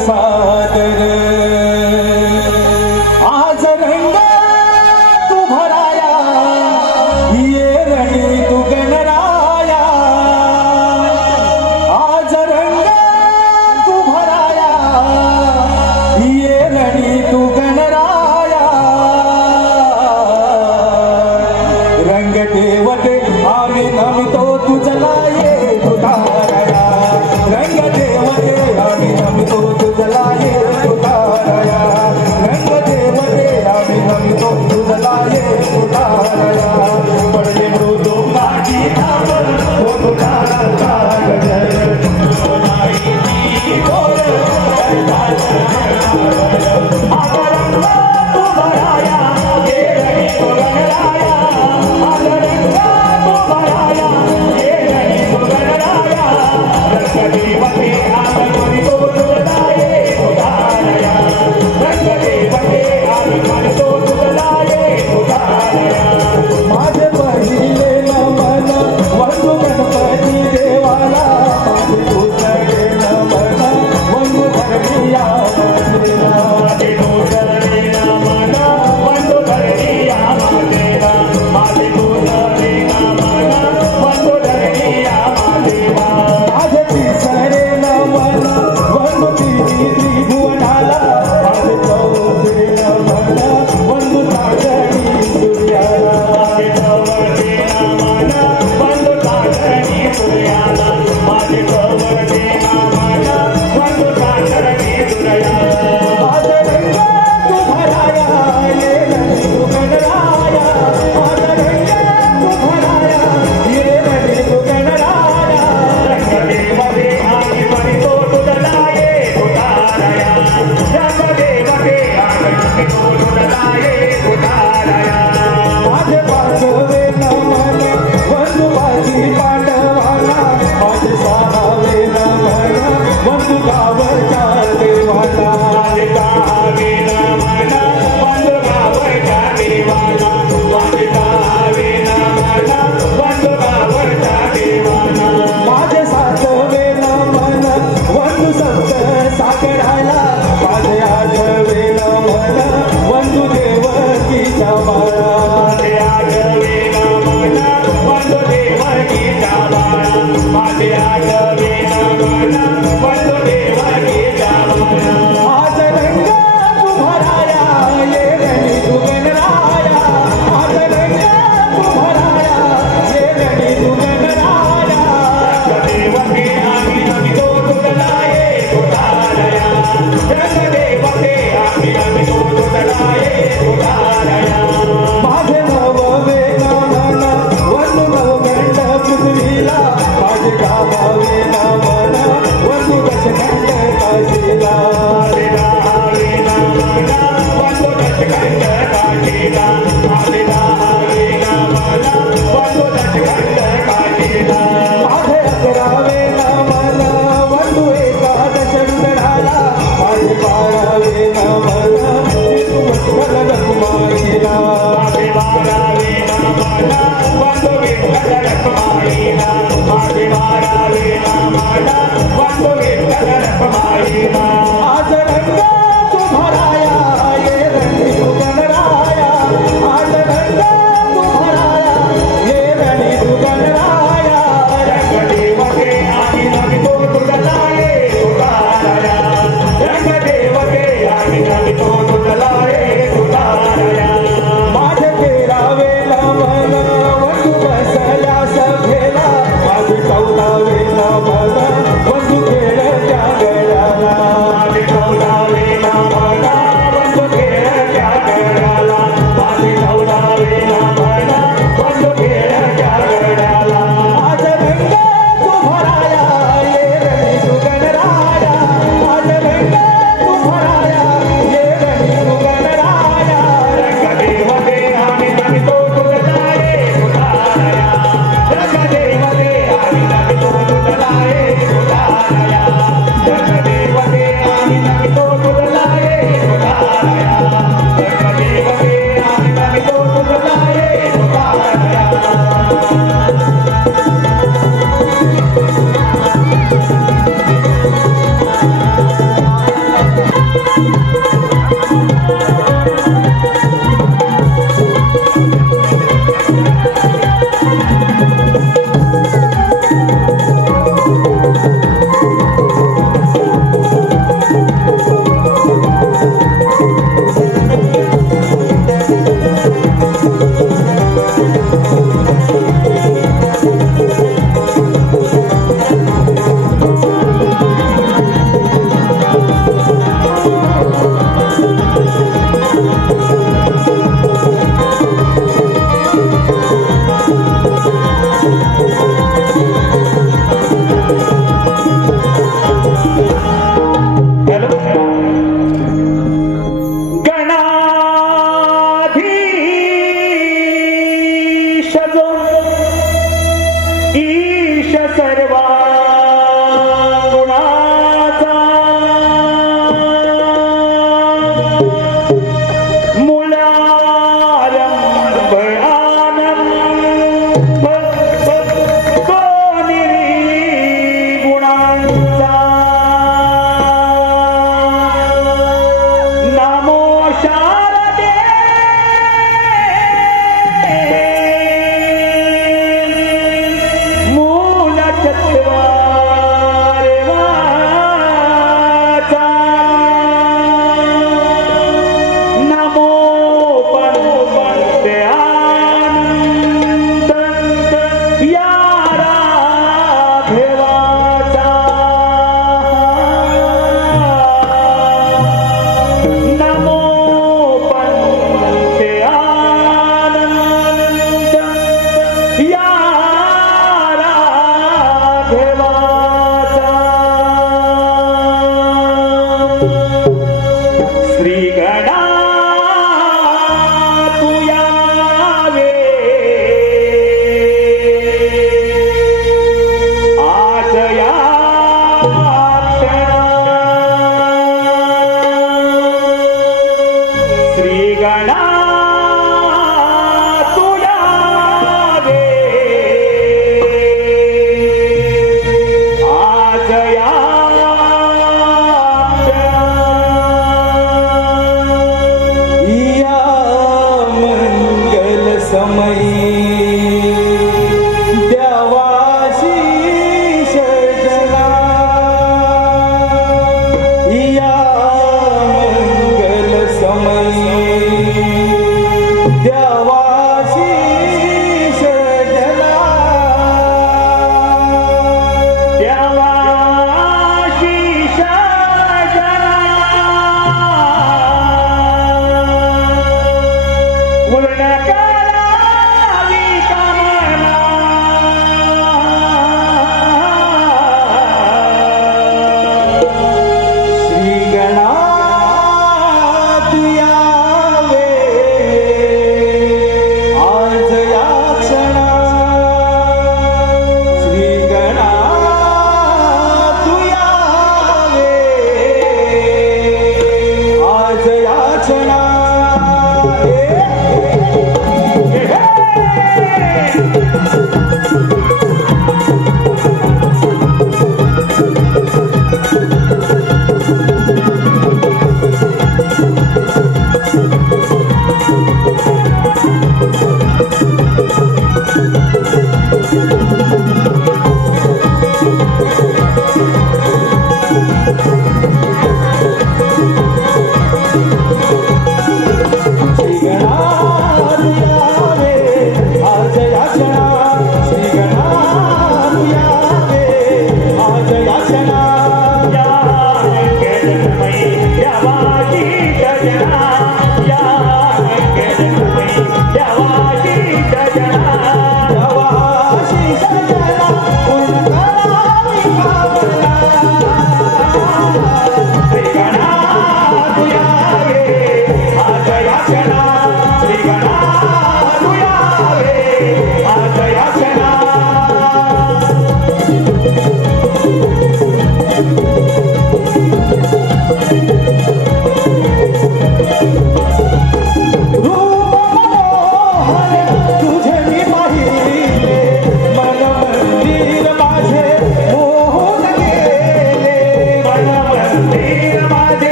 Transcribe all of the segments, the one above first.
सादर आज रंग तू भराया ये रणी तू गणराया आज रंग तू भराया ये रणी तू गणराया रंग देवते आम्ही नमितो तुझला ये तुझा रंग देवते आम्ही नमितो तुझला ये तुझा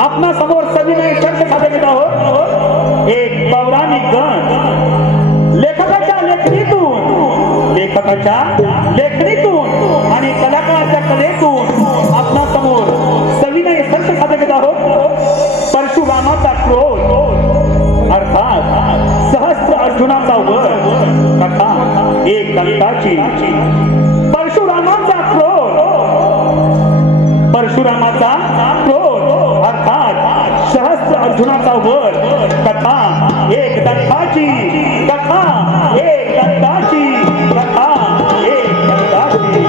आपणा समोर सविनय शर्त सादर आहोत. एक पौराणिक गण लेखकाच्या लेखणीतून आणि कलाकाराच्या कलेतून आपणा समोर सविनय शर्त सादर आहोत. परशुरामाचा क्रोध अर्थात सहस्त्र अर्जुनाचा वध कथा एक दंताची. परशुरामाचा क्रोध अर्थात सहस्त्र अर्जुनाचा वध कथा एक दंताची. कथा एक दंताची. कथा एक दंताची.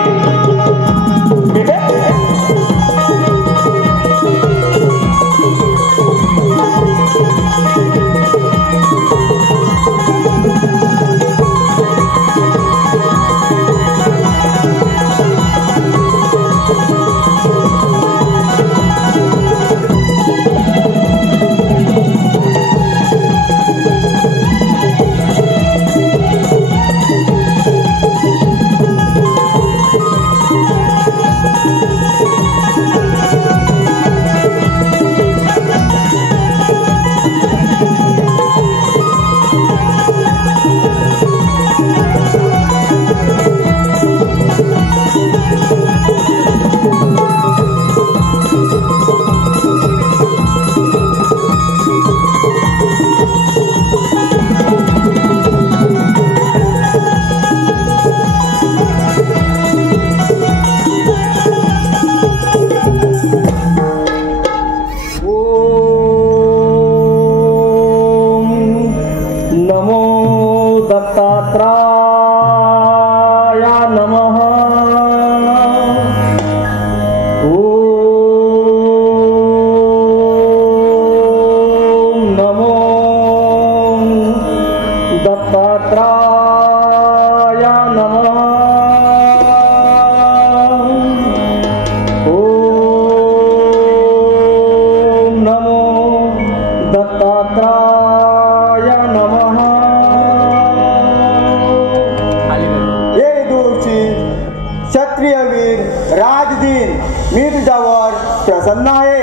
प्रसन्न आहे.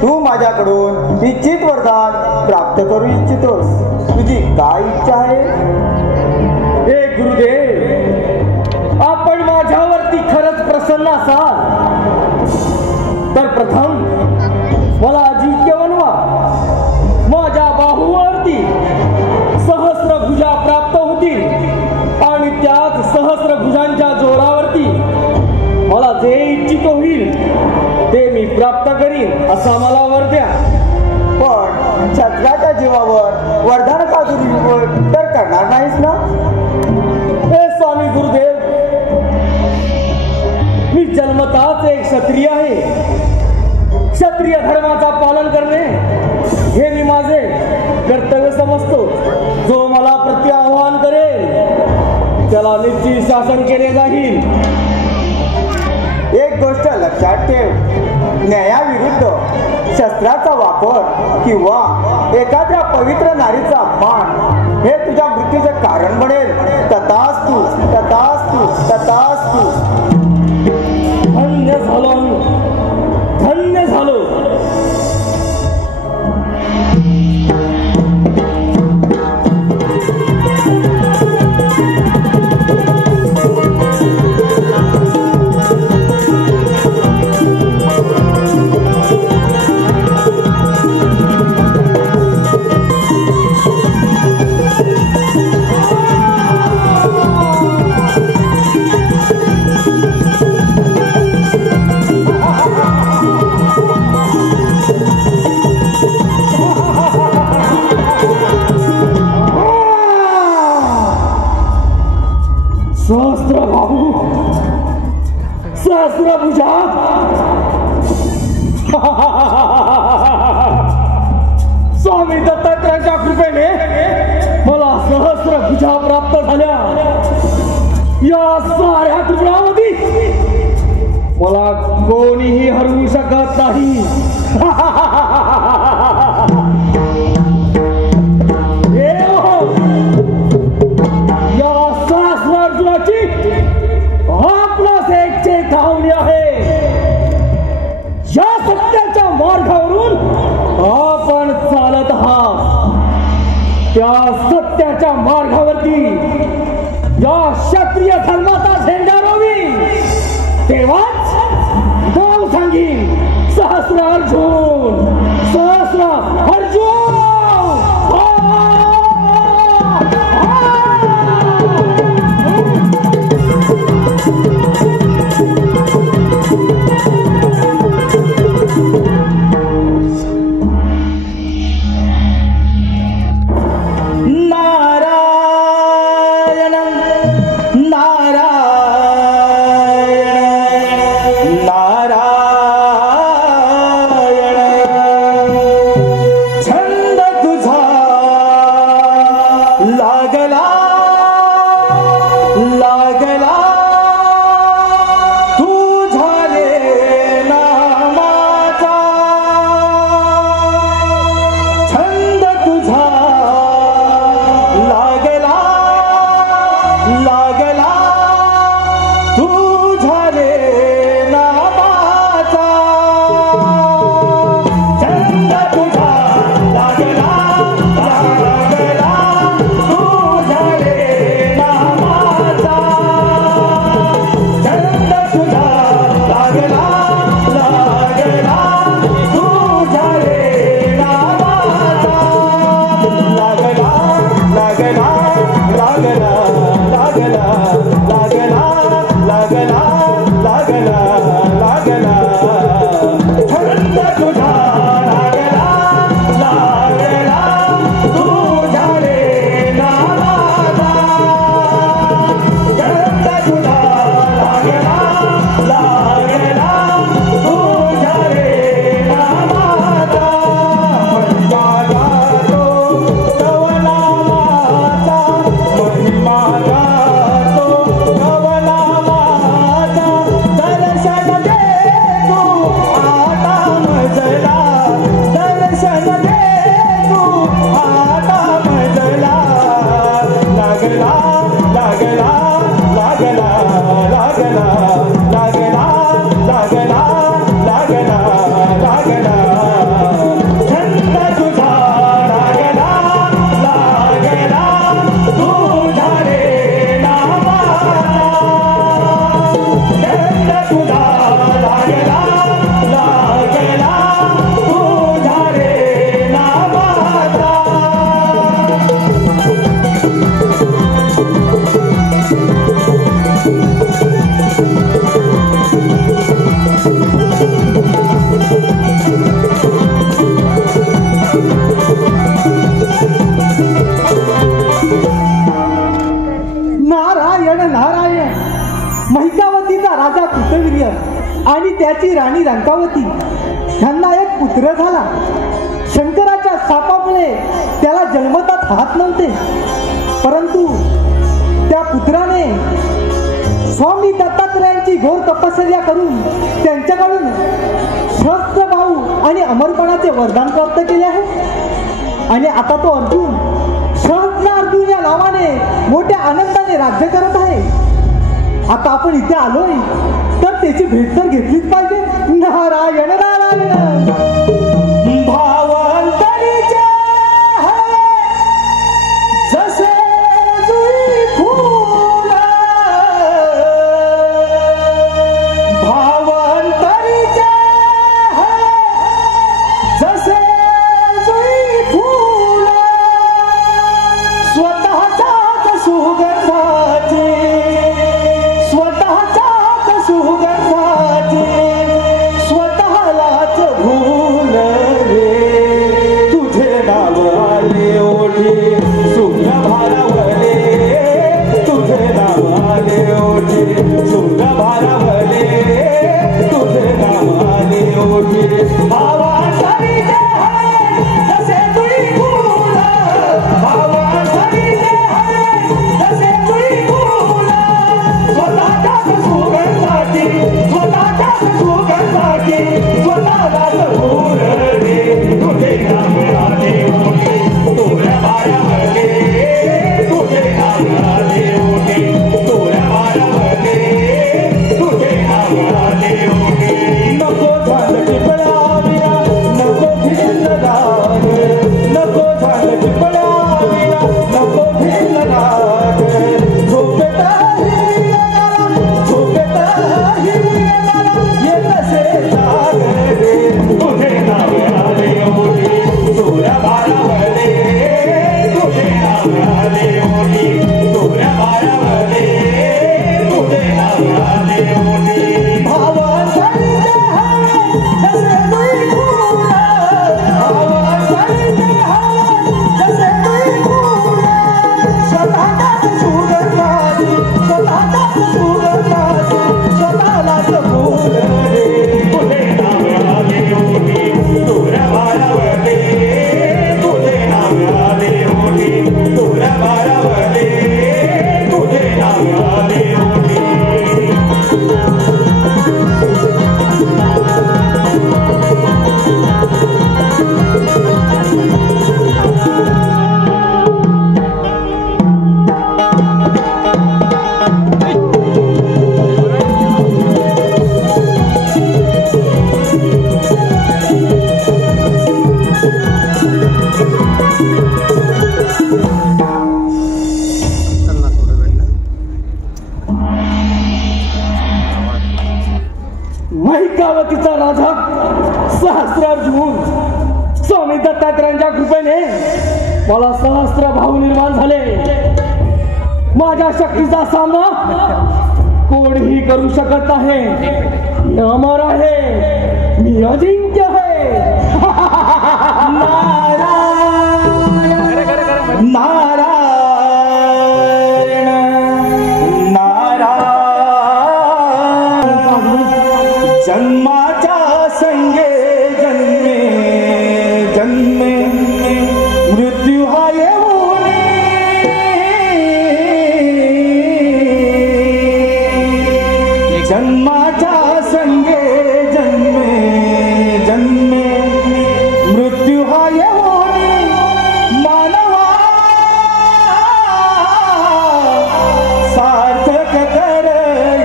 तू माझ्याकडून इच्छित वरदान प्राप्त करू इच्छितोस. तुझी काय इच्छा आहे? हे गुरुदेव, आपण माझ्यावरती खरंच प्रसन्न असाल होईल ते मी प्राप्त करीन असा मला वर द्या. पण छत्राच्या जीवावर वरदान का दुरुपयोग तर करणार नाहीस ना? हे स्वामी गुरुदेव, मी जन्मताच एक क्षत्रिय आहे. क्षत्रिय धर्माचा पालन करणे हे मी माझे कर्तव्य समजतो. जो मला प्रति आव्हान करेल त्याला निश्चित शासन केले जाईल. एक गोष्ट लक्षात ठेव, न्यायाविरुद्ध शस्त्राचा वापर किंवा एखाद्या पवित्र नारीचा अपमान हे तुझ्या मृत्यूचे कारण बनेल. तथास्तु, तथास्तु, तथास्तु. धन्य झालो, धन्य झालो. सहस्त्र बाहू, सहस्त्र भुजा. स्वामी दत्तात्रयाच्या कृपेने मला सहस्त्र भुजा प्राप्त झाल्या. या साऱ्या त्रिपुरावधी मला कोणीही हरवू शकत नाही. या सहस्रार्जुनाची आपणास एक चेतावणी आहे. या सत्याच्या मार्गावरून आपण चालत आहात. त्या सत्याच्या मार्गावरती या क्षत्रिय धर्माचा झेंडा रोवी, तेव्हाच नाव सांगीन सहस्र अर्जुन, सहस्र अर्जुन. नारायण. महिषावतीचा राजा कृतवीर्य आणि त्याची राणी रंकावती यांना एक पुत्र झाला. शंकराच्या शापामुळे त्याला जन्मतात हात नव्हते, परंतु त्या पुत्राने स्वामी दत्तात्रयांची घोर तपश्चर्या करून त्यांच्याकडून सहस्त्रबाहू आणि अमरपणाचे वरदान प्राप्त केले आहे. आणि आता तो अर्जुन सहस्रार्जुन या नावाने मोठ्या आनंदाने राज्य करत आहे. आता आपण इथे आलोय तर त्याची भेट तर घेतलीच पाहिजे. नारायण नारायण. भावांतरीचे जसे जुई फूल, भावांतरीचे जसे जुई फूल, स्वतःच्याच सुगंधाचे, स्वतःच्याच सुगंधाचे स्वतःलाच भूल रे. तुझे नाव आले ओढे सुग्र भारावले, तुझे नाव आले ओढे सुग्र भारावले, तुझे नाव आले ओढे. भावांतरीचे जसे तुई फूल, भावांतरीचे जसे तुई फूल, स्वतःच्याच सुगंधाची, स्वतःच्याच सुगंधाची स्वतःलाच भूल रे. तुझे नाव आले ओढे तुझ्या भारावले, तुझे नाव आले ओढे तुझ्या भारावले, तुझे नाव आले ओढे. नको झालं टिपळाविरा, नको भिजलं राग, नको झालं टिपळाविरा, नको भिजलं राग. झोपेत हिरव्याला, झोपेत हिरव्याला येत असे जाग रे. तुझे नाव आले ओढे तुझ्या भारावले, तुझे नाव आले ओढे तुझ्या भारावले, तुझे नाव आले ओढे. भावांतरीचे जसे तुई फूल, भावांतरीचे जसे तुई फूल, स्वतःच्याच सुगंधाची, स्वतःच्याच सुगंधाची स्वतःलाच भूल रे. तुझे नाव आले ओढे तुझ्या भारावले, तुझे नाव आले ओढे तुझ्या भारावले, तुझे नाव आले ओढे. महिकावतीचा राजा सहस्रार्जुन स्वामी दत्तात्रयांच्या कृपेने मला सहस्त्र भाऊ निर्माण झाले. माझ्या शक्तीचा सामना कोणीही करू शकत नाही. मी अमर आहे, मी अजिंक्य आहे. नारायण नारायण नारायण. जन्माच्या संगे जन्मे जन्मे मृत्यू हा येऊन, जन्माच्या संगे जन्मे जन्मे मृत्यू हा येऊन, मानवा सार्थक कर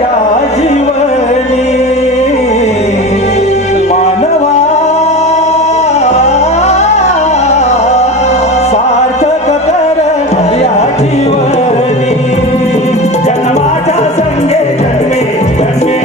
या जीवनी, मानवा सार्थक कर या जीवनी. जन्माच्या संगे जन्मे जन्मे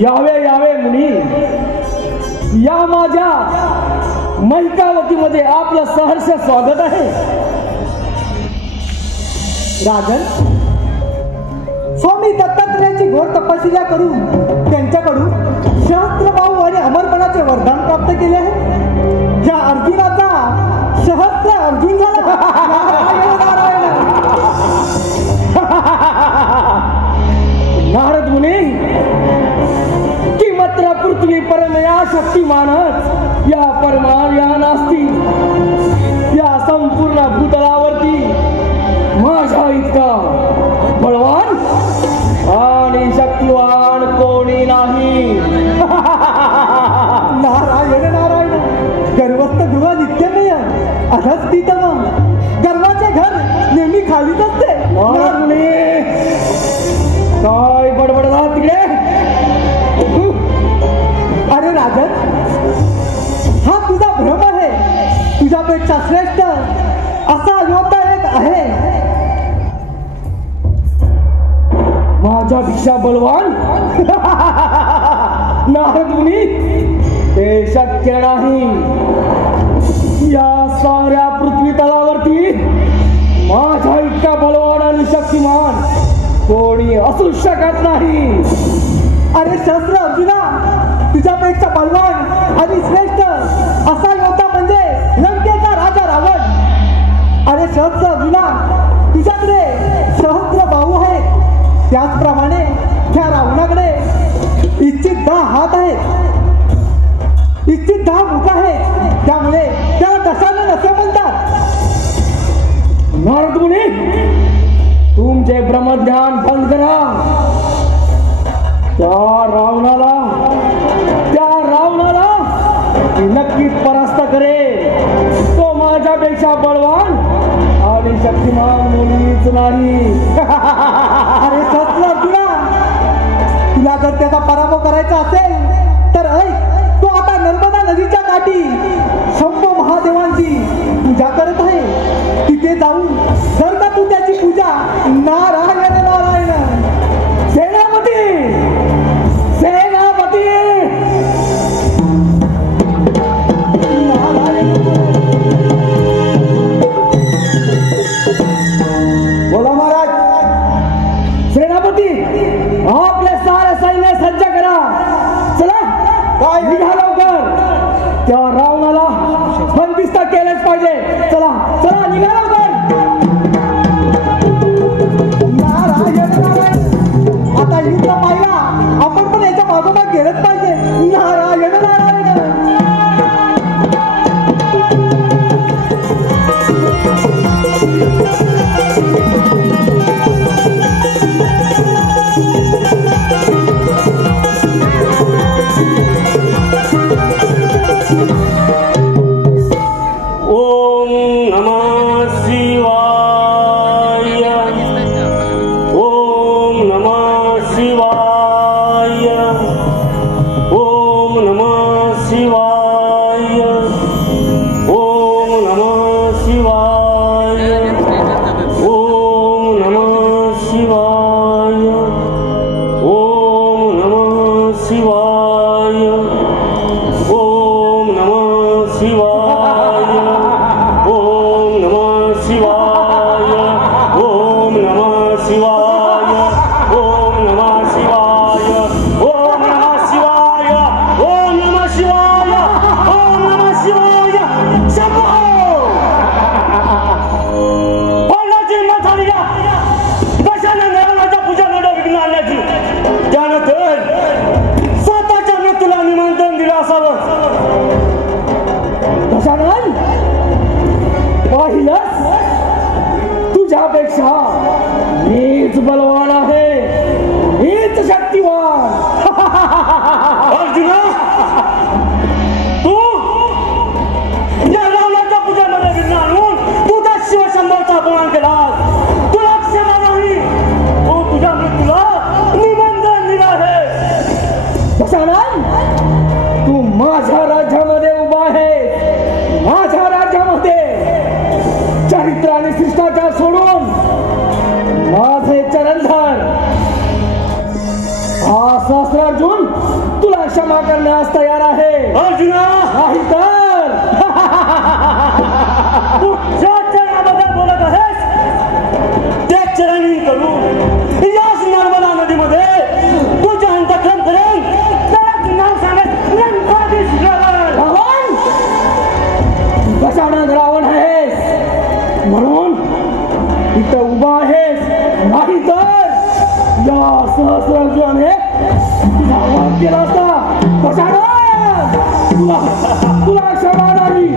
यावे यावे मुनी, या माझ्या महिकावतीमध्ये आपलं सहर्ष स्वागत आहे. राजन, स्वामी दत्तात्रयाची घोर तपस्या करून त्यांच्याकडून सहस्त्रभाव आणि अमरपणाचे वरदान प्राप्त केले आहे. या अर्जुनाचा सहस्त्र अर्जुन झाला. नारद मुनी, किमत्र पृथ्वी परमया शक्तिमानच या परमान या नास्ती, या संपूर्ण भूतलावरती माझ्या इतका बळवान आणि शक्तिवान कोणी नाही. नारायण नारायण, गर्वस्थ गृह नित्यमेय अधस्थितम, गर्वाचे घर नेहमी खालीच असते. नारद मुनी, काय बडबडला तिकडे? अरे राजन, हा तुझा भ्रम आहे. तुझ्यापेक्षा श्रेष्ठ असा योद्धा एक आहे. माझ्यापेक्षा बलवान? नारद मुनी, ते शक्य नाही. या साऱ्या पृथ्वी तलावरती माझ्या इतका बलवान आणि शक्तिमान कोणी असू शकत नाही. अरे शस्त्र अर्जुना, तुझ्यापेक्षा बलवान आणि श्रेष्ठ असा योद्धा म्हणजे लंकेचा राजा रावण. अरे शस्त्र अर्जुना, तुझ्याकडे सहस्त्र बाहू आहेत, त्याचप्रमाणे त्या रावणाकडे इच्छित 10 हात आहेत, इच्छित 10 मुख आहेत. त्यामुळे त्याला दशानन असे म्हणतात. नारद मुनी, तुमचे ब्रह्मज्ञान बंद करा. त्या रावणाला मी नक्कीच परास्त करेल. तो माझ्यापेक्षा बलवान आणि शक्तिमान मुलीच नाही. अरे शस्त्र अर्जुना, तुला जर त्याचा पराभव करायचा असेल तर ऐक, तो आता नर्मदा नदीच्या काठी शंभू महादेवांची पूजा करत आहे. तिथे जाऊन जर का तू त्याची पूजा नारायण नारायण सेनापती, सेनापती, बोला महाराज. सेनापती, आपले सारे सैन्य सज्ज करा. चला, काय निघा लवकर. त्या रावणाला बंदिस्त केलेच पाहिजे. चला चला, निघा लवकर. नारायण नारायण, आता युद्ध पाहिला, आपण पण याच्या मागोमाग गेलंच पाहिजे. नारायण नारायण. ओम नमः शिवाय. ओम नमः शिवाय. ओम नमः शिवाय. ओम नमः शिवाय. ओम नमः शिवाय. ओम नमः शिवाय. ओम नमः शिवाय. तुझ्यापेक्षा मीच बलवान आहे, मीच शक्तिवान. अर्जुना, तू या रावणाच्या पूजेमध्ये विघ्न आणून तू त्या शिवशंभरचा अपमान केलास. तुला क्षमा नाही. तू तुझ्या मृत्यूला निबंधन दिला आहे. दशानन, तू माझ्या राज्यामध्ये उभा आहे. माझ्या राज्यामध्ये चरित्र आणि शिष्टाचार सोडून माझे चरण धर. हा सहस्रार्जुन तुला क्षमा करण्यास तयार आहे अर्जुना नाही तर तू ज्या चरणाबद्दल बोलत आहेस त्या चरणी करून याच नर्मदा नदीमध्ये तुझ्या अंतःकरण करेन त्याच नाव सांगत लंकाधीश रावण कशानं रावण आहेस म्हणून इथं उभा आहेस नाही तर या सहस्रार्जुनाने तुझा वध केला असता कशानं तुला क्षमा नाही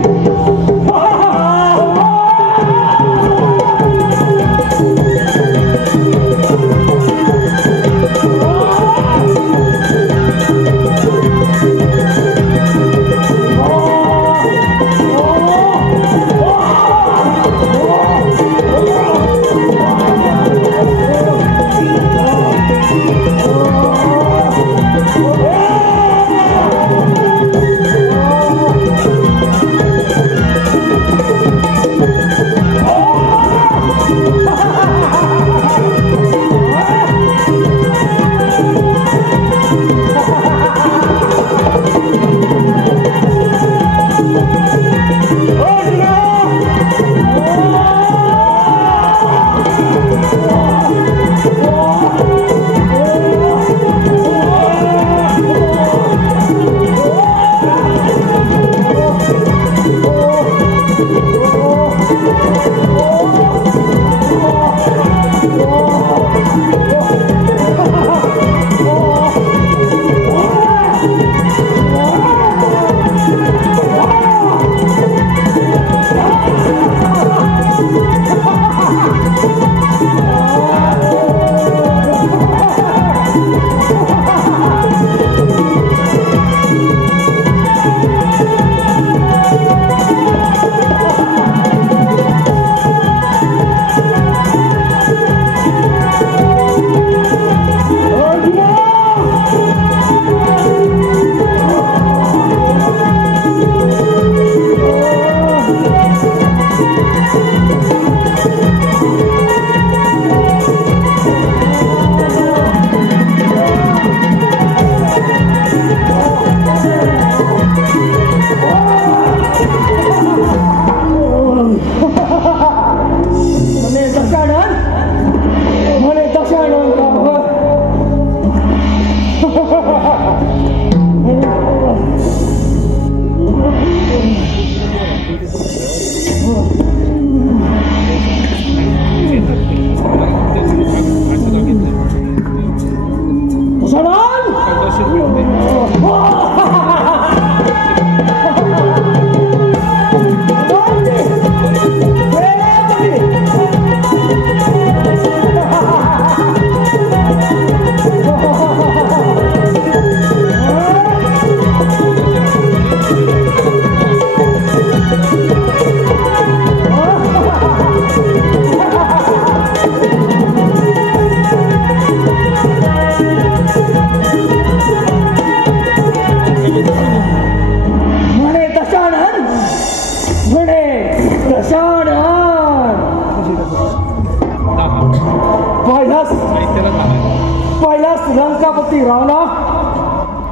पहिलाच लंकापती रावला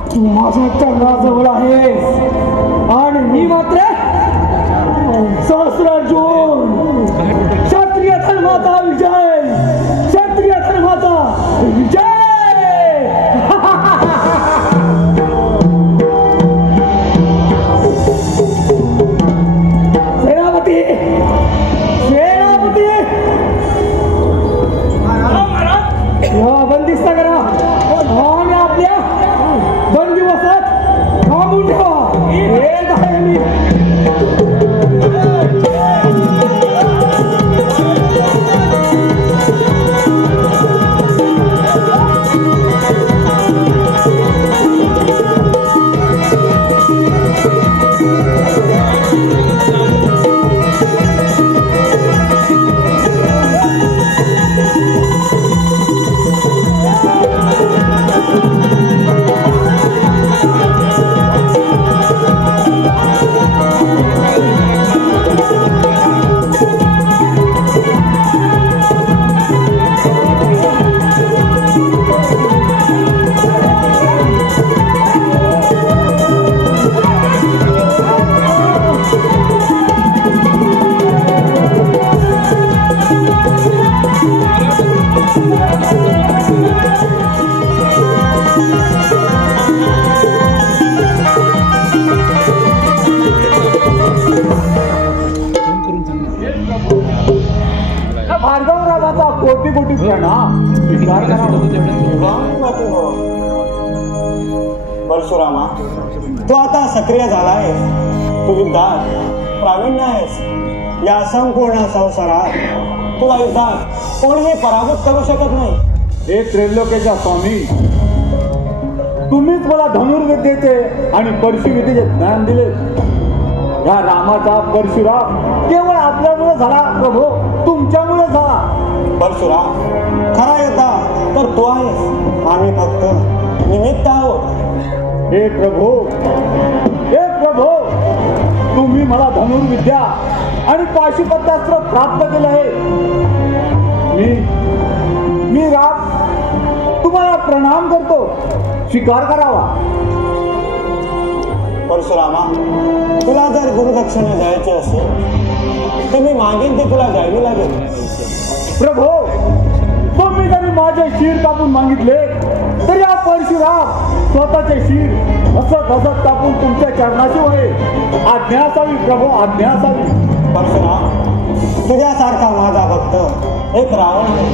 तू माझ्या चरणाजवळ आहेस आणि मी मात्र सहस्रार्जुन क्षत्रिय धर्माचा विजय क्षत्रिय धर्माचा विजय सेनापती सेनापती बंदिस्त करा आणि आपल्या बंदिवसात थांबून ठेवा येत आहे मी प्रणाम स्वीकार परशुरामा, तू आता सक्रिय झाला आहेस, तू युद्धात प्रावीण्य आहेस. या संपूर्ण संसारात तुला युद्धात कोणीही पराभूत करू शकत नाही. हे त्रैलोक्याच्या स्वामी, तुम्हीच मला धनुर्विद्येचे आणि परशुविद्येचे ज्ञान दिले. या रामाचा परशुराम केवळ आपल्यामुळे झाला प्रभू, तुमच्यामुळे झाला. परशुराम, खरा योद्धा तर तू आहेस, आम्ही फक्त निमित्त आहोत. हे प्रभू, हे प्रभू, तुम्ही मला धनुर्विद्या आणि पाशुपतास्त्र प्राप्त केलं आहे. मी राम तुम्हाला प्रणाम करतो, स्वीकार करावा. परशुरामा, तुला जर गुरुदक्षिणा द्यायची असेल तर मी मागेन ती तुला द्यावी लागेल. प्रभू, तुम्ही जरी माझे शीर कापून मागितले तर या परशुराम स्वतःचे शीर हसत हसत कापून तुमच्या चरणाशी होईल. आज्ञा असावी प्रभू, आज्ञा असावी. परशुराम, तुझ्यासारखा माझा भक्त एक रावण आहे.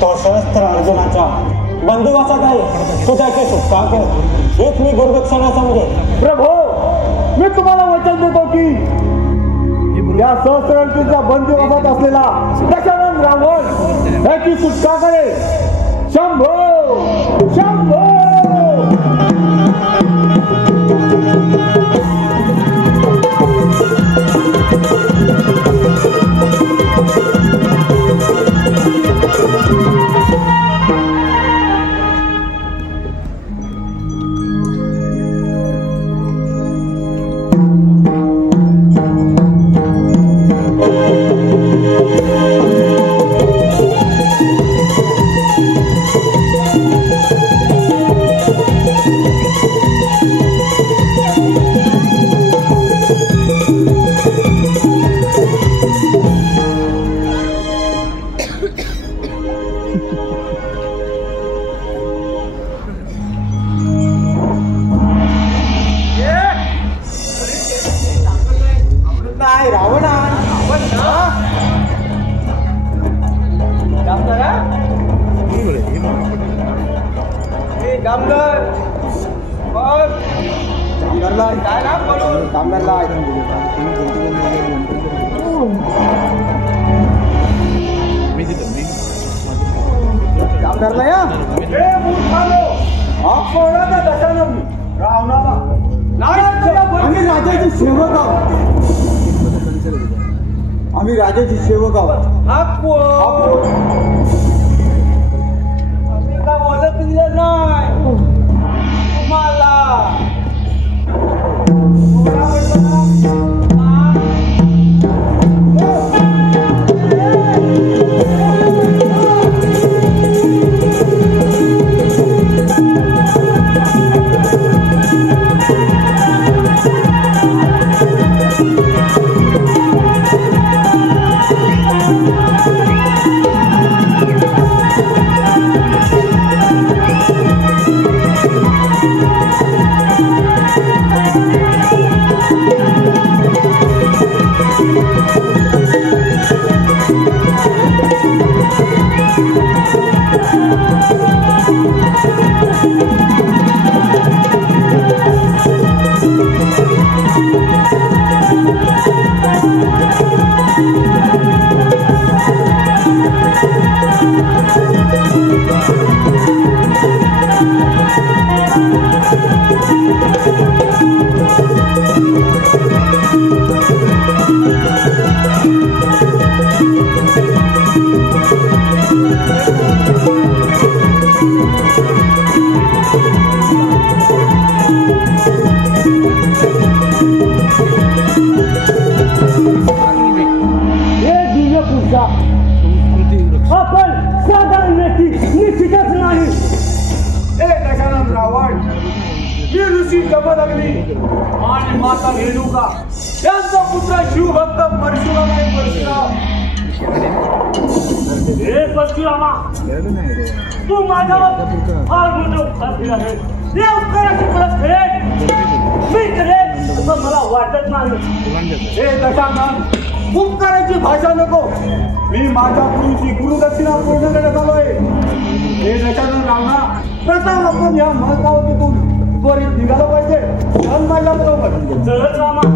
तो सहस्त्र अर्जुनाच्या बंदुकाचा आहे, तू त्याची सुटका कर, हेच मी गुरुदक्षिणा समजेल. प्रभू, मी तुम्हाला वचन देतो की या सहस्त्र अर्जुनाच्या बंदुकात असलेला दशानन रावण याची सुटका करेल. शंभो शंभो. आम्ही राजाची सेवक आहोत. आम्ही का मदत दिलं नाही तुम्हाला. आणि माता रेणुका यांचा पुत्र शिवभक्त परशुराम आहे. हे परशुरामा, तू माझ्यावर फार मोठं उपकार केला आहे. या उपकाराची परतफेड मी करेन असं मला वाटत नाही. हे दशानन, उपकाराची भाषा नको. मी माझ्या गुरुची गुरुदक्षिणा पूर्ण करण्यात आलोय. हे गजानन रावणा प्रथम आपण या महत्वावतीतून त्वरित निघालं पाहिजे. चल माझ्या बरोबर. चल रामा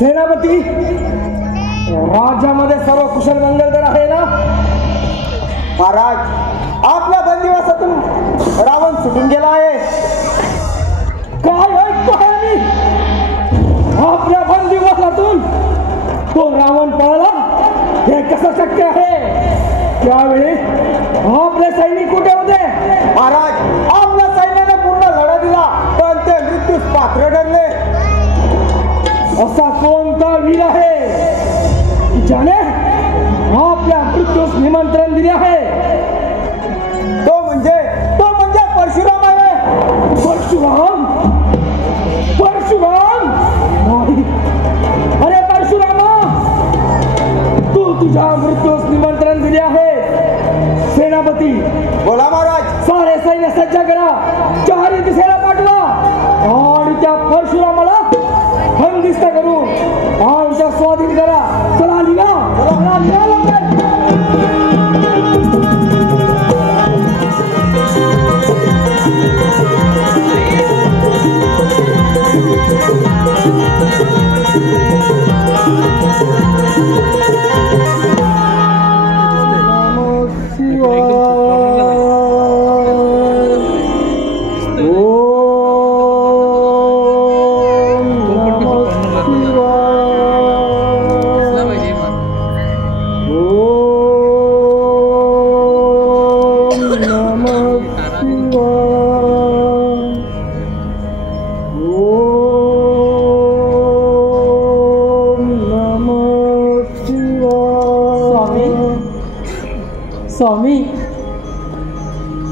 सेनापती, राज्यामध्ये सर्व कुशल मंगलकर आहे ना? महाराज, आपल्या बंदिवासातून रावण सुटून गेला आहे. काय ऐकतोय मी? आपल्या बंदिवासातून तो रावण पळाला? हे कसं शक्य आहे? त्यावेळी आपले सैनिक कुठे होते? महाराज, आपल्या सैन्याने पूर्ण लढा दिला, पण ते मृत्यूस पात्र ठरले. असा कोणता वीर आहे ज्याने आपल्या मृत्यूस निमंत्रण दिले आहे? तो म्हणजे परशुराम आहे. परशुराम? परशुराम नाही. अरे परशुरामा, तू तुझ्या मृत्यूस निमंत्रण दिले आहे. सेनापती, बोला महाराज. सारे सैन्य सज्ज करा, चारी दिशेला पाठवा आणि त्या परशुरामाला बंदिस्त करून आमच्या स्वाधीन करा. चला निघा, चला निघा लवकर.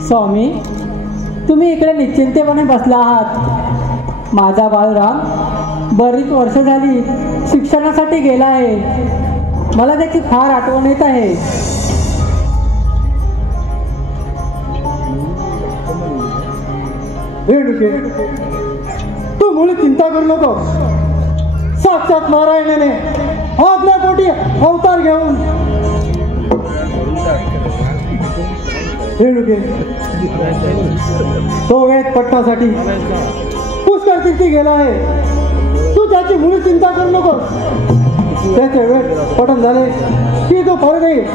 स्वामी, तुम्ही इकडे निश्चिंतेपणे बसला आहात. माझा बाळराम बरीच वर्ष झाली शिक्षणासाठी गेला आहे. मला त्याची फार आठवण येत आहे. तू मुली चिंता करू नको. साक्षात नारायणाने आपल्या पोटी अवतार घेऊन तो वेद पट्टासाठी पुष्कर तीर्थी गेला आहे. तू त्याची मुली चिंता करू नको. त्याचे वेद पठण झाले की तो परत येईल.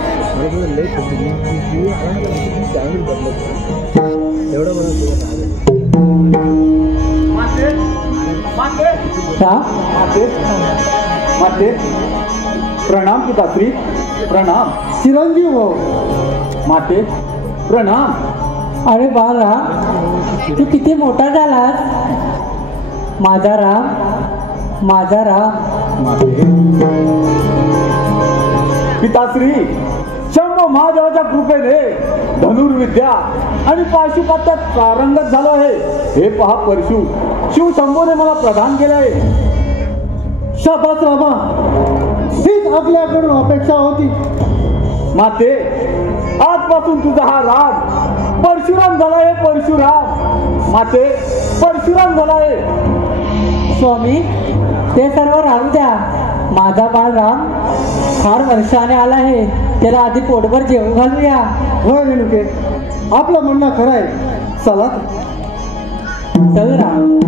प्रणाम पिताश्री, प्रणाम. चिरंजीव हो. माते प्रणाम. अरे बाळराम, तू किती मोठा झालास. माझा राम, माझा राम. पिताश्री, शंभू महादेवाच्या कृपेने धनुर्विद्या आणि पाशुपात्यात पारंगत झालो आहे. हे पहा परशु, शिव शंभूने मला प्रदान केले आहे. शाबास रामा, हीच आपल्याकडून अपेक्षा होती. माते, आजपासून तुझा हा राग परशुराम झाला आहे. परशुराम माते, परशुराम झाला आहे. स्वामी, ते सर्व राहू द्या. माझा बाळराम फार वर्षाने आला आहे. त्याला आधी पोटभर जेवू घालूया. होय रेणुके, आपलं म्हणणं खरं आहे. चला चल राम.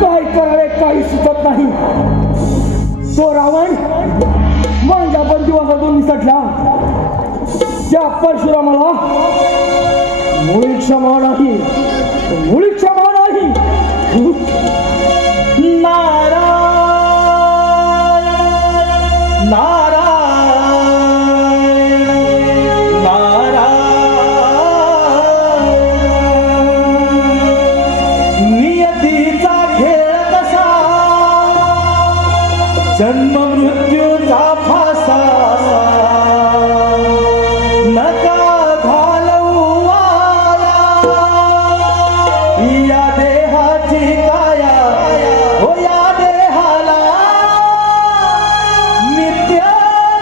काय करावे काही सुचत नाही. तो रावण माझ्या बंदिवासातून निसटला. त्या परशुरामाला मुळी क्षमा नाही, मुळी क्षमा नाही. नारायण नारायण नारायण. नियतीचा खेळ कसा, जन्म मृत्यूचा फासा. नका घालवू या देहाची काया, हो या देहाला नित्य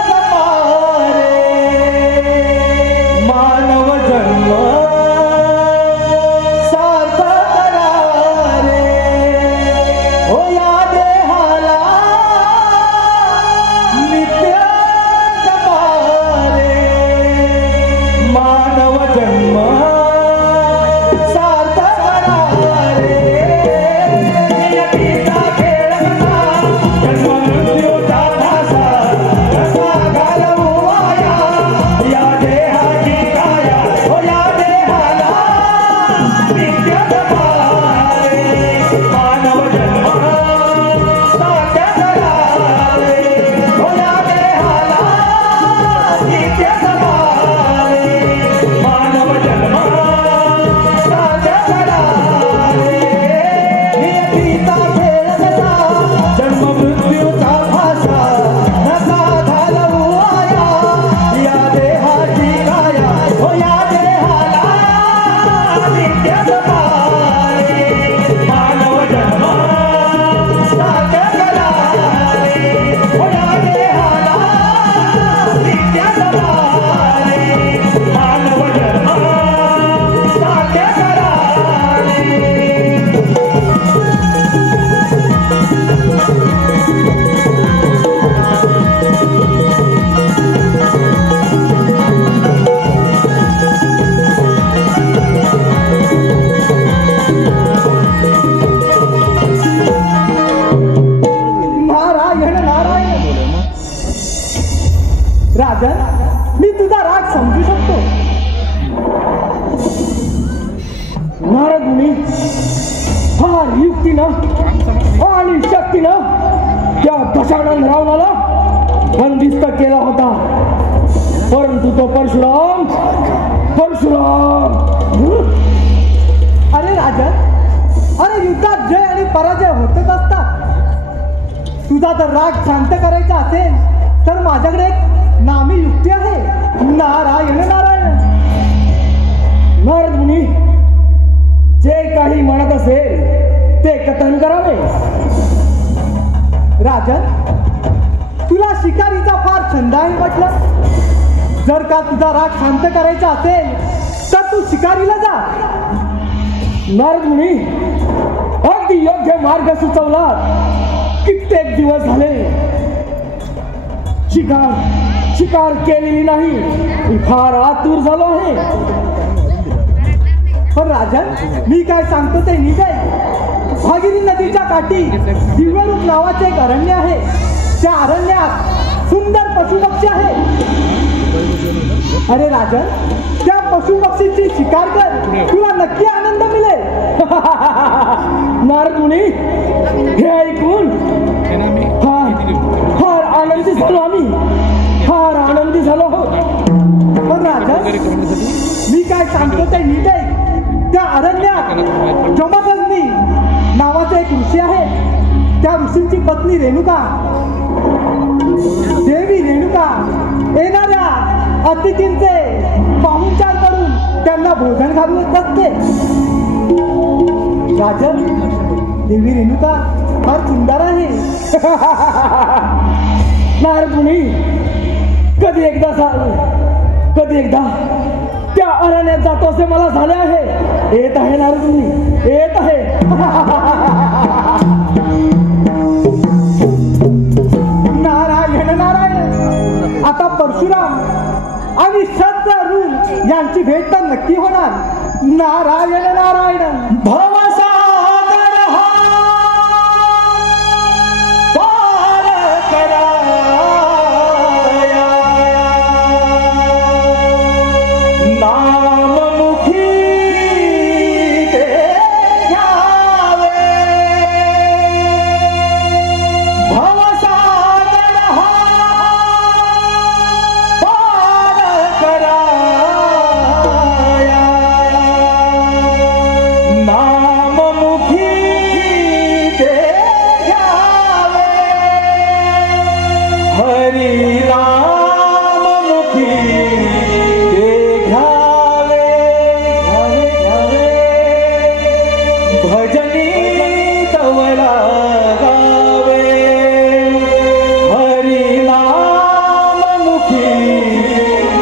जपारे. मानव जन्म सार्थक करा रे, हो या देहाला नित्य जपारे. मानव जन्म सार्थक करा रे. नियतीचा खेळ कसा, जन्म मृत्यूचा फासा. कसा घालवू या देहाची काया, हो या देहाला नित्य जपारे. मानव जन्म सार्थक करा रे, हो या देहाला नित्य जपारे. मानव जन्म सार्थक करा रे. नियतीचा खेळ कसा, जन्म मृत्यूचा फासा. नका घालवू या देहाची काया, हो या देहाला नित्य जपारे. मानव जन्म सार्थक करा रे, हो या देहाला नित्य जपारे. मानव जन्म सार्थक करा रे. नारायण नारायण. राजन, मी तुझा राग समजू शकतो. नारद मुनी फार युक्तीनं आणि शक्तीनं त्या दशानन रावणाला बंदिस्त केला होता. परंतु तो परशुराम परशुराम. अरे राजन, अरे युद्धात जय आणि पराजय होतच असतात. तुझा जर राग शांत करायचा असेल तर माझ्याकडे एक नामी युक्ती आहे. नारायण नारायण. नारद मुनी, जे काही म्हणत असेल ते कथन करावे. राजन, तुला शिकारीचा फार छंद आहे म्हटलं. जर का तुझा राग शांत करायचा असेल तर तू शिकारीला जा. नारद मुनी, अगदी योग्य मार्ग सुचवला. कित्येक दिवस झाले शिकार केलेली नाही. मी फार आतुर झालो आहे. पण राजन, मी काय सांगतो ते नीट आहे. भागीरथी नदीच्या काठी दिव्यरूप नावाचे एक अरण्य आहे. त्या अरण्यात सुंदर पशुपक्षी आहे. अरे राजन, त्या पशुपक्षीची शिकार कर, तुला नक्की आनंद मिळेल. नारद मुनी, हे ऐकून फार आनंदी झालो आम्ही. फार आनंदी झालो आहोत. पण राजन, मी काय सांगतो ते नीट आहे. त्या अरण्यात जमदग्नी नावाचा एक ऋषी आहे. त्या ऋषींची पत्नी रेणुका, देवी रेणुका येणाऱ्या अतिथींचे पाहुणचार करून त्यांना भोजन घालवत असते. राजन, देवी रेणुका फार सुंदर आहे. नारद मुनी, कधी एकदा त्या अरण्यात जातो असे मला झाले आहे. येत आहे नारद मुनी, येत आहे. नारायण नारायण. आता परशुराम आणि शस्त्ररूप यांची भेट तर नक्की होणार. नारायण नारायण. भवसागर भजनी तवला गावे हरी नाम मुखी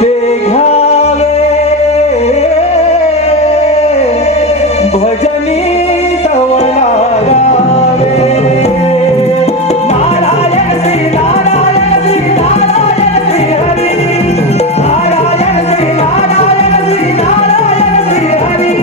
ते घ्यावे भजनी तवला गावे नारायण श्री नारायण श्री नारायण श्री हरी नारायण श्री नारायण श्री नारायण श्री हरी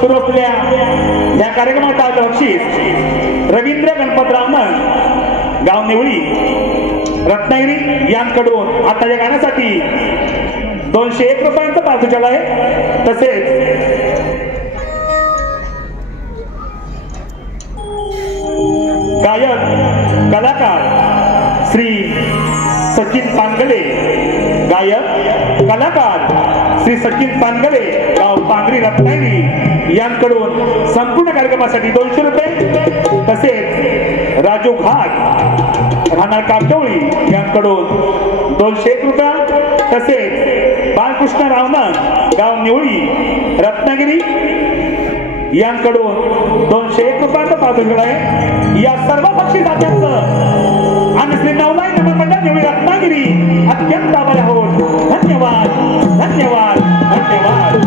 सुरू असलेल्या या कार्यक्रमाचा बक्षीस रवींद्र गणपतराव मन गाव निवळी रत्नागिरी यांकडून आता या गाण्यासाठी 201 रुपयांचा पारितोषिक आहे। तसेच गायक कलाकार श्री सचिन पानगले गायक कलाकार श्री सचिन पानगले गाव पांगरी रत्नागिरी यांकडून संपूर्ण कार्यक्रमासाठी 200 रुपये। तसेच राजू घाट राहणार कापटवळी यांकडून 201 रुपये। तसेच बालकृष्ण रावना गाव निवळी रत्नागिरी यांकडून 201 रुपयांचा पारितोषिक आहे। या सर्व बक्षिसात्यांचं आणि श्री नवलाई नमन मंडळ निवळी रत्नागिरी अत्यंत आभारी आहोत। धन्यवाद धन्यवाद धन्यवाद।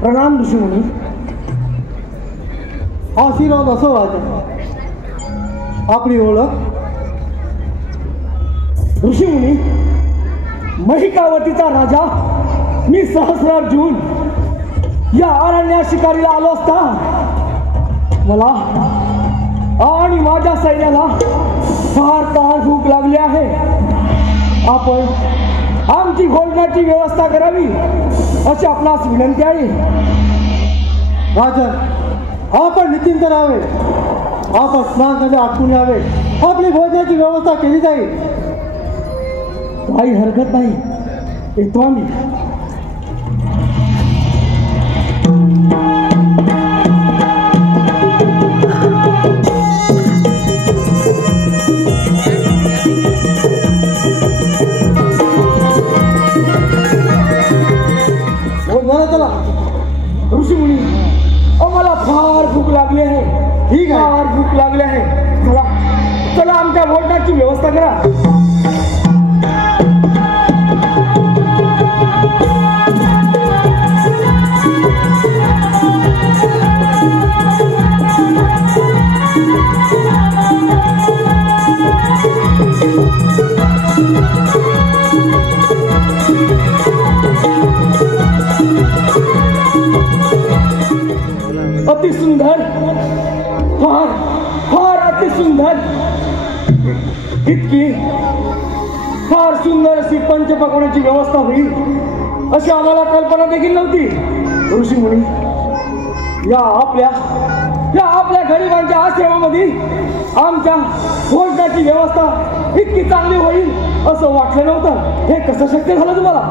प्रणाम ऋषीमुनी। आशीर्वाद असो राजा। आपली ओळख ऋषीमुनी महिकावतीचा राजा मी सहस्रार्जुन या अरण्या शिकारीला आलो असता मला आणि माझ्या सैन्याला फार ताण भूक लागली आहे. आपण आमची भोजनाची व्यवस्था करावी अशी आपणास विनंती आहे. राजन, आपण निश्चिंत राहावे. आपण स्नानामध्ये आटपून यावे. आपली भोजनाची व्यवस्था केली जाईल. काही हरकत नाही, येतो आम्ही. चला ऋषीमुनी, मला फार भूक लागली आहे. ठीक आहे, फार भूक लागली आहे. चला चला, आमच्या भोजनाची व्यवस्था करा. अति सुंदर, फार फार अति सुंदर, इतकी फार सुंदर अशी पंचपक्वान्नाची व्यवस्था होईल अशी आम्हाला कल्पना देखील नव्हती. ऋषीमुनी, या आपल्या गरिबांच्या आश्रमामध्ये आमच्या भोजनाची व्यवस्था इतकी चांगली होईल असं वाटलं नव्हतं. हे कसं शक्य झालं तुम्हाला?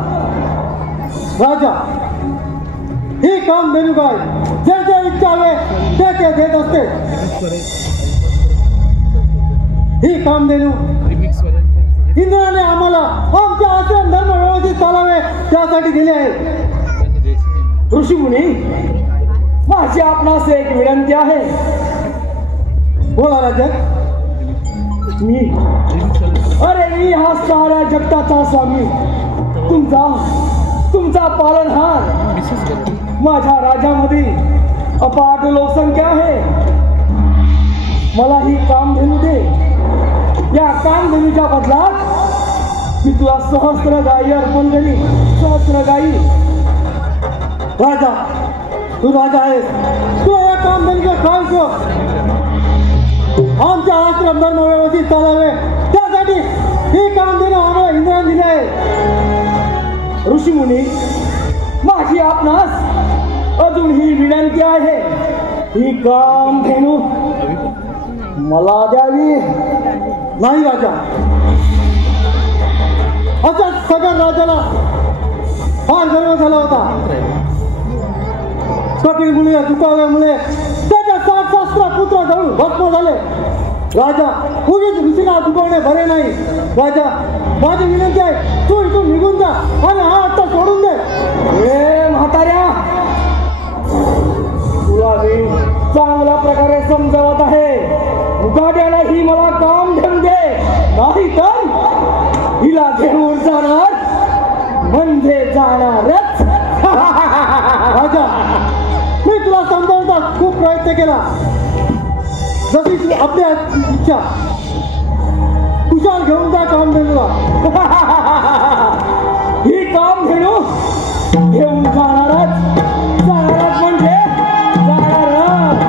राजा, ही काम देणू काय जे जे इच्छा हवे ते देत असते. ही काम देणू इंद्राने आम्हाला आमचे आश्रम धर्म व्यवस्थित चालावे त्यासाठी दिले आहे. ऋषीमुनी, माझी आपणास एक विनंती आहे. बोला राजा. मी हा साऱ्या जगताचा स्वामी, तुमचा पालनहार. माझ्या राज्यामध्ये अपाट लोकसंख्या आहे. मला ही कामधेनू दे. या कामधेनूच्या बदलात मी तुला सहस्त्र गायी अर्पण करीन. सहस्त्र गायी. राजा, तू राजा आहेस. तू या कामधेनूचा काय कर. आमच्या आश्रम धर्म व्यवस्थित चालावे त्यासाठी ही कामधेनू आम्हाला इंद्राने दिले आहे. ऋषीमुनी, माझी आपणास अजून ही विनंती आहे. ही कामधेनू मला द्यावी. नाही राजा. असा सगळ्या राजाला फार गर्व झाला होता. कपिल मुनी दुखाव्यामुळे त्याच्या 60 सहस्त्र पुत्र जळून भस्म झाले. राजा, उगीच ऋषीला दुखवणे बरे नाही. राजा, माझी विनंती आहे, तू इथून निघून जा आणि हा आता सोडून दे. हे म्हाताऱ्या, तुला मी चांगल्या प्रकारे समजावत आहे. मुकाट्याला ही मला काम घेऊन दे, नाही तर हिला घेऊन जाणार म्हणजे जाणारच. राजा, मी तुला समजावण्याचा खूप प्रयत्न केला. जशी तू आपल्या इच्छा तुझ्या घेऊन जा कामधेनूला. ही कामधेनू घेऊन जाणारच म्हणजे जाणारच.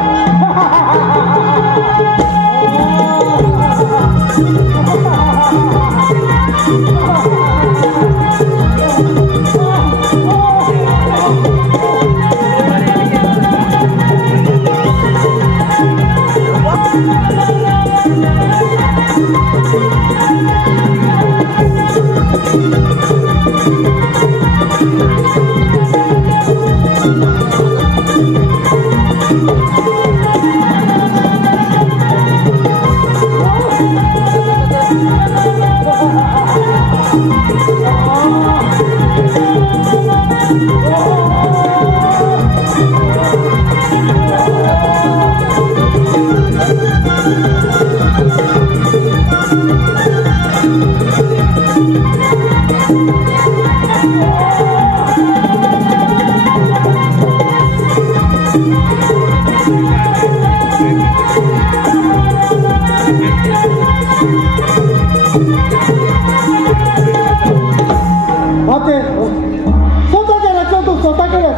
स्वतःच्या रक्षा तू स्वतःकडे.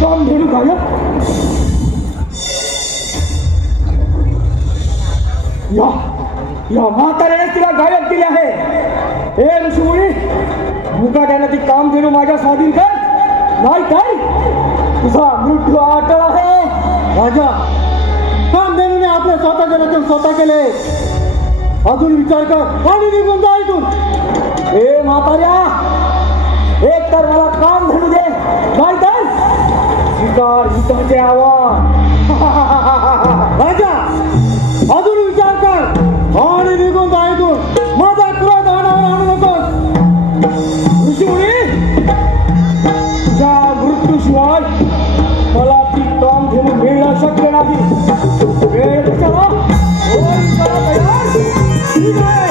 कामधेनू गायब. या म्हाताऱ्याने तिला गायब केले आहे. हे ऋषीमुनी, मुकाट्यानं ती काम देणू माझ्या स्वाधीन कर, नाही काय तुझा मृत्यू अटळ आहे. राजा, काम देणूने आपले स्वतःचे रचन स्वतः केले. अजून विचार कर आणि निघून जा इथून. हे म्हाताऱ्या, एक तर मला काम धरू दे, नाही काय स्वीकार युद्धाचे आव्हान. राजा, अजून विचार कर आणि निघून जा इथून. माझा क्रोध अनावर आणू नकोस. ऋषीमुनी, तुझ्या मृत्यूशिवाय मला ती काम घेऊन मिळणं शक्य नाही. वेळ कशाला? होय का तयार? ठीक आहे.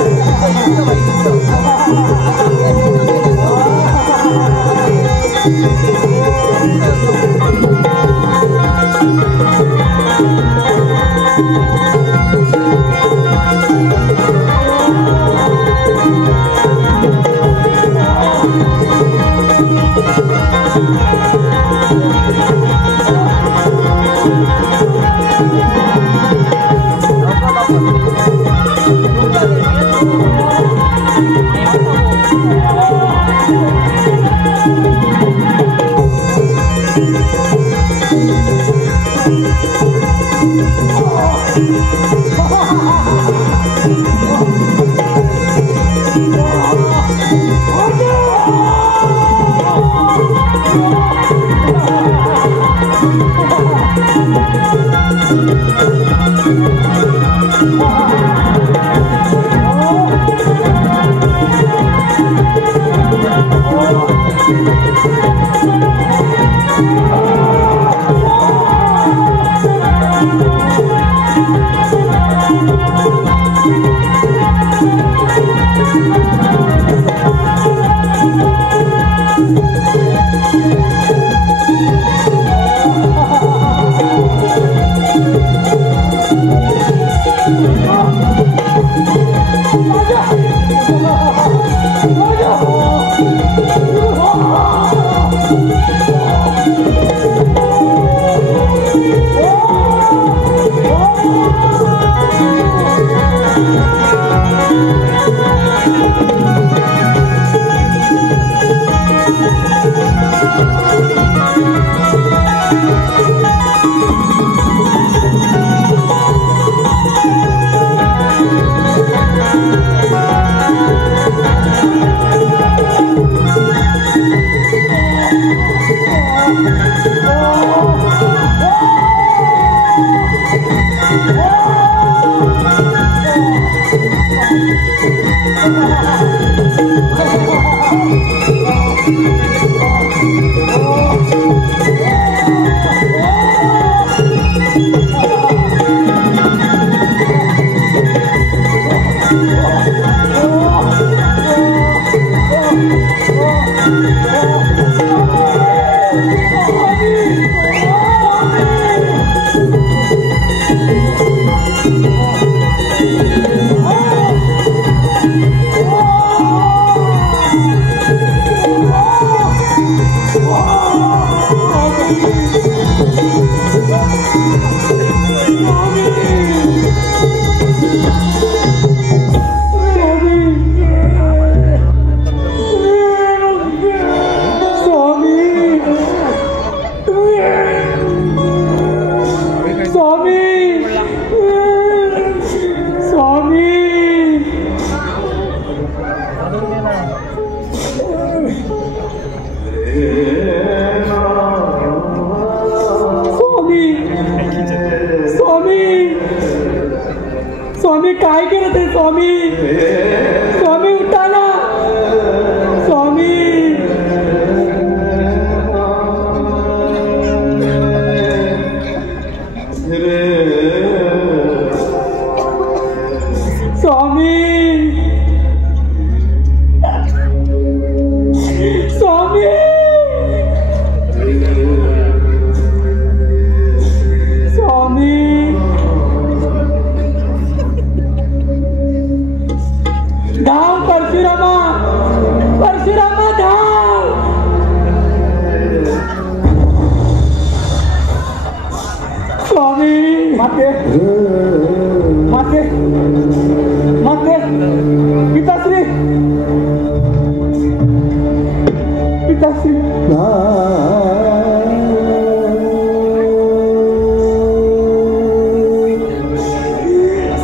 स्वामी काय केलं ते? स्वामी, स्वामी उठा ना स्वामी. स्वामी, स्वामी, स्वामी. धाम परशुरामा, परशुरामा धाम. स्वामी, माते माते माते पिताश्री पिताश्री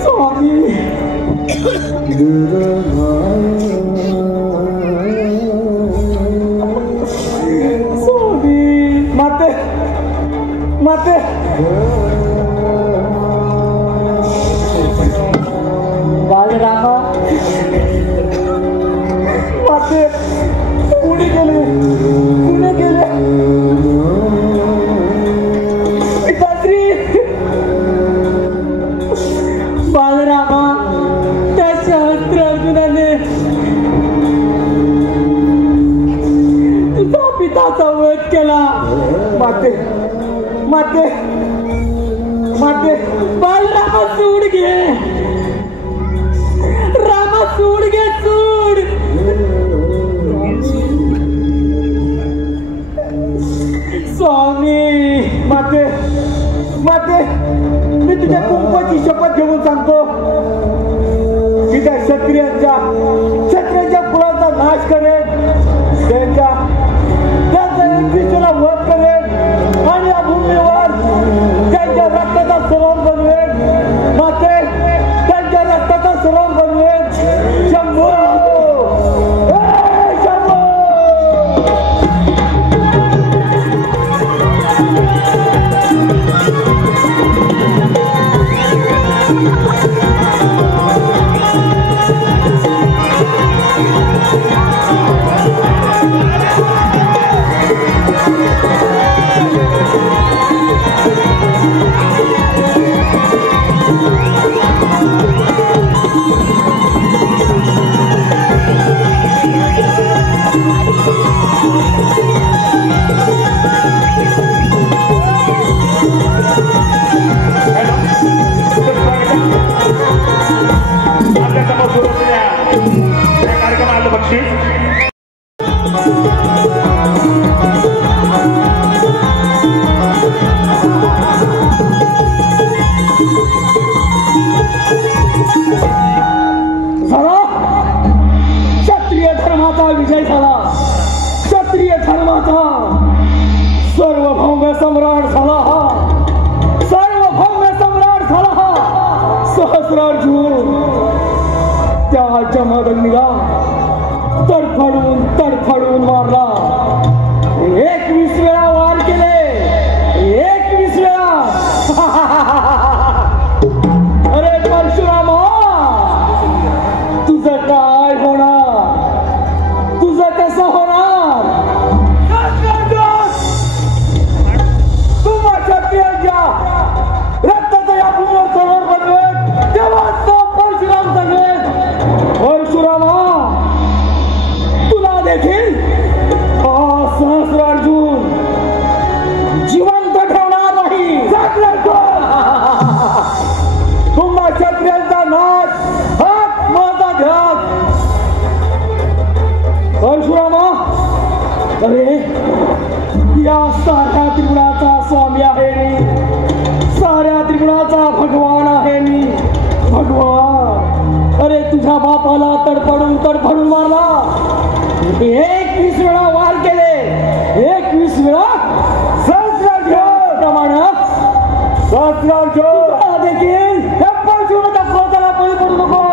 स्वामी स्वामी माते माते बालरामा माते कुणी गेले कुणी गेले पिताश्री बालरामा त्या सहस्त्र अर्जुनाने तुझा पिताचा वध केला. माते माते माते बालरामा सूड घे रामा सूड घे सूड. स्वामी माते माते मी तुझ्या कुंपाची शपथ घेऊन सांगतो की त्या क्षत्रियांच्या कुळाचा नाश करेन त्यांचा एकविशीला वध करेन आणि या भूमीवर त्यांच्या रक्ताचा सरोवर बनवेन माते त्यांच्या रक्ताचा सरोवर बनवेन. शंभो शंभो क्षत्रिय धर्माचा विजय झाला. क्षत्रिय धर्माचा सार्वभौम सम्राट झाला. सार्वभौम सम्राट झाला. सहस्रार्जुन त्या जमदग्नीला तडफडून मारला. 21 वेळा वार केले. 21 वेळा. अरे परशुरामा तुझं काय होणार? तुझं कसं होणार? तुम्हा क्षत्रियांच्या रक्ताचं या भूमीवर सरोवर बनवेल तेव्हा तो परशुराम सांगेल. परशुरामा तुला देखील सहस्रार्जुन जिवंत ठेवणार नाही. तुम्हा क्षत्रियांचा नाश हाच माझा ध्यास. परशुरामा अरे या साऱ्या त्रिगुणाचा स्वामी आहे मी. साऱ्या त्रिगुणाचा भगवान आहे मी. भगवान अरे तुझ्या बापाला तडफडून मारला. 21 वेळा वार केले. 21 वेळा सहस्रार्जुन देखील या परशुरामाच्या क्रोधाला बळी पडू नको.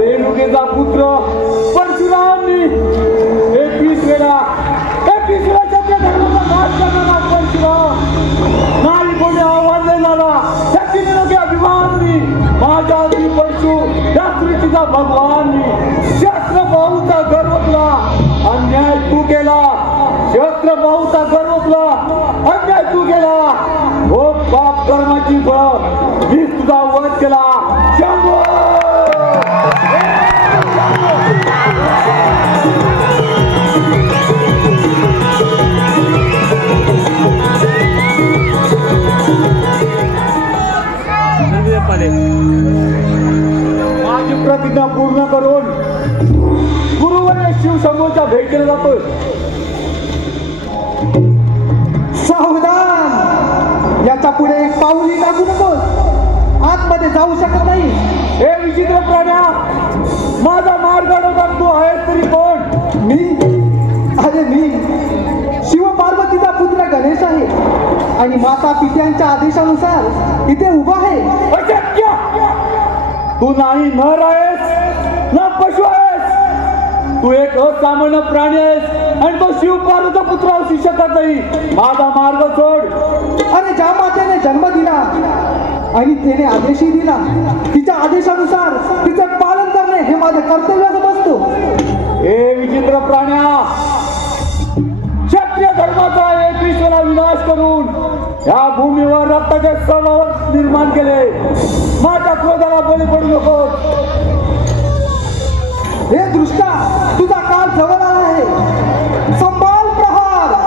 रेणुकेचा पुत्र परशुरामी 21 वेळा क्षत्रिय धर्माचा नाश करणारा परशुराम, नाही कोणी आवाज देणारा शक्ती निरोगी अभिमानी, माझ्या आधी परशु या सृष्टीचा भगवान मी. शस्त्र बहुचा गर्व तुला, अन्याय तू केला. शस्त्र बहुचा गर्व तुला, अन्याय तू केला. हो पाप कर्माची फळ मी तुझा वध केला. शंभो माझी प्रतिज्ञा पूर्ण करून गुरुवर्य शिवशंभूच्या भेटीला जातोय. सावधान, याच्या पुढे एक पाऊलही टाकू नकोस. आतमध्ये जाऊ शकत नाही. हे विचित्र प्राण्या, माझा मार्ग अडवतात तू आहेस तरी कोण? मी शिव पार्वतीचा पुत्र गणेश आहे आणि माता पित्यांच्या आदेशानुसार इथे उभा आहे. अशक्य! तू नाही नर आहेस ना पशु आहेस. तू एक असामान्य प्राणी आहेस आणि तो शिव पार्वतीचा पुत्र असू शकत नाही. माझा मार्ग सोड. अरे ज्या मातेने जन्म दिला आणि तिने आदेशही दिला, तिच्या आदेशानुसार तिचे पालन करणे हे माझे कर्तव्य समजतो. हे विचित्र प्राण्या, क्षत्रिय धर्माचा 21 वेळा विनाश करून या भूमीवर रक्ताचे सरोवर निर्माण केले. माझ्या क्रोधाला बळी पडू नको. हे दृष्टा, तुझा काळ जवळ आला आहे. संभाल प्रहार.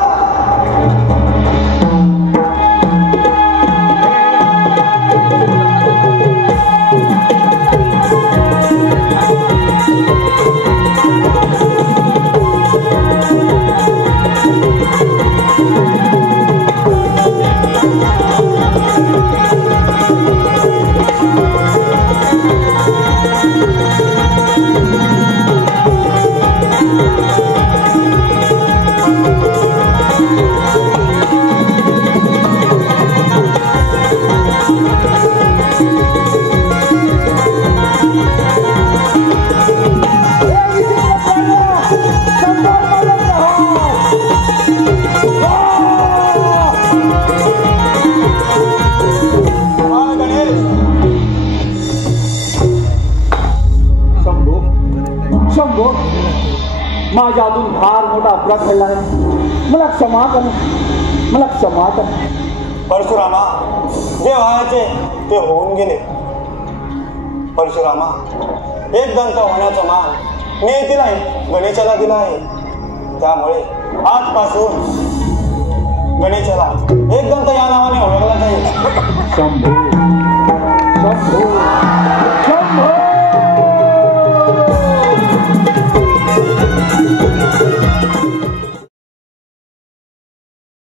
माझ्या अजून फार मोठा अपराध घडला आहे. मला क्षमा कर, मला क्षमा कर. परशुरामा, जे व्हायचे ते होऊन गेले. परशुरामा, एक दंत होण्याचा मान नियतीला गणेशाला दिला आहे. त्यामुळे आजपासून गणेशाला एक दंत या नावाने ओळखला जाईल. शंभू शंभू